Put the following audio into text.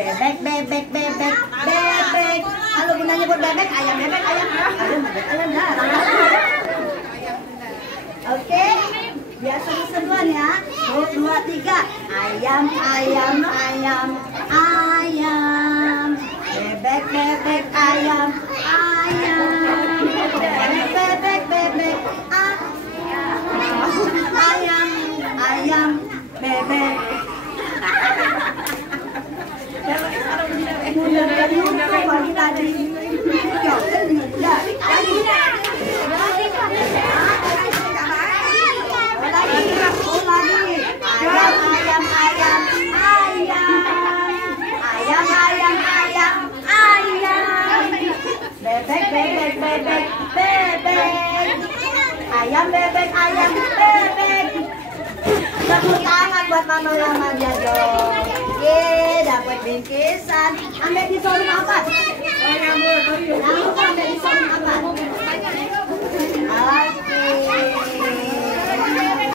bebek, bebek, bebek, bebek. Kalau gunanya buat bebek, ayam, bebek, ayam, ayam, bebek, ayam, dah. Oke, biasa seduan ya. 1, 2, 3. Ayam, ayam, ayam, ayam. Bebek, bebek, ayam, ayam. Bebek, bebek, bebek, ayam, ayam, bebek. Pagi tadi. Ayam, ayam, ayam, ayam, ayam, ayam, bebek, bebek, bebek, bebek, ayam, bebek, ayam, bebek. Tepuk tangan buat Mama Ramadia dong. Dapat bingkisan. Ambil di sorong apa?